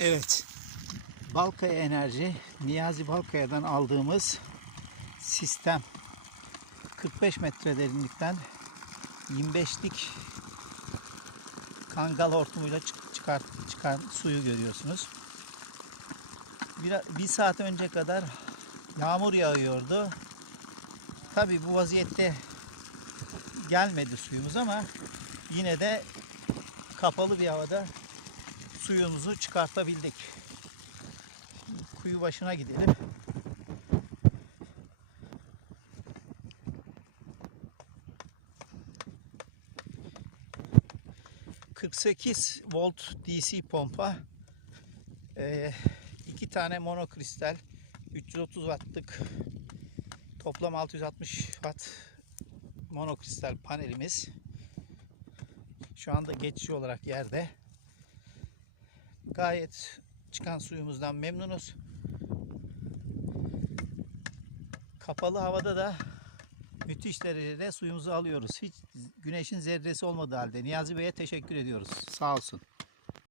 Evet. Balkaya Enerji, Niyazi Balkaya'dan aldığımız sistem 45 metre derinlikten 25'lik kangal hortumuyla çık- çıkar, çıkan suyu görüyorsunuz. Bir, bir saat önce kadar yağmur yağıyordu. Tabi bu vaziyette gelmedi suyumuz ama yine de kapalı bir havada suyumuzu çıkartabildik. Şimdi kuyu başına gidelim. ...48 volt DC pompa... eee, ...iki tane monokristal... ...330 wattlık... ...toplam 660 watt... ...monokristal panelimiz... ...şu anda geçici olarak yerde... Gayet çıkan suyumuzdan memnunuz. Kapalı havada da müthiş derecede suyumuzu alıyoruz. Hiç güneşin zerresi olmadığı halde. Niyazi Bey'e teşekkür ediyoruz. Sağ olsun.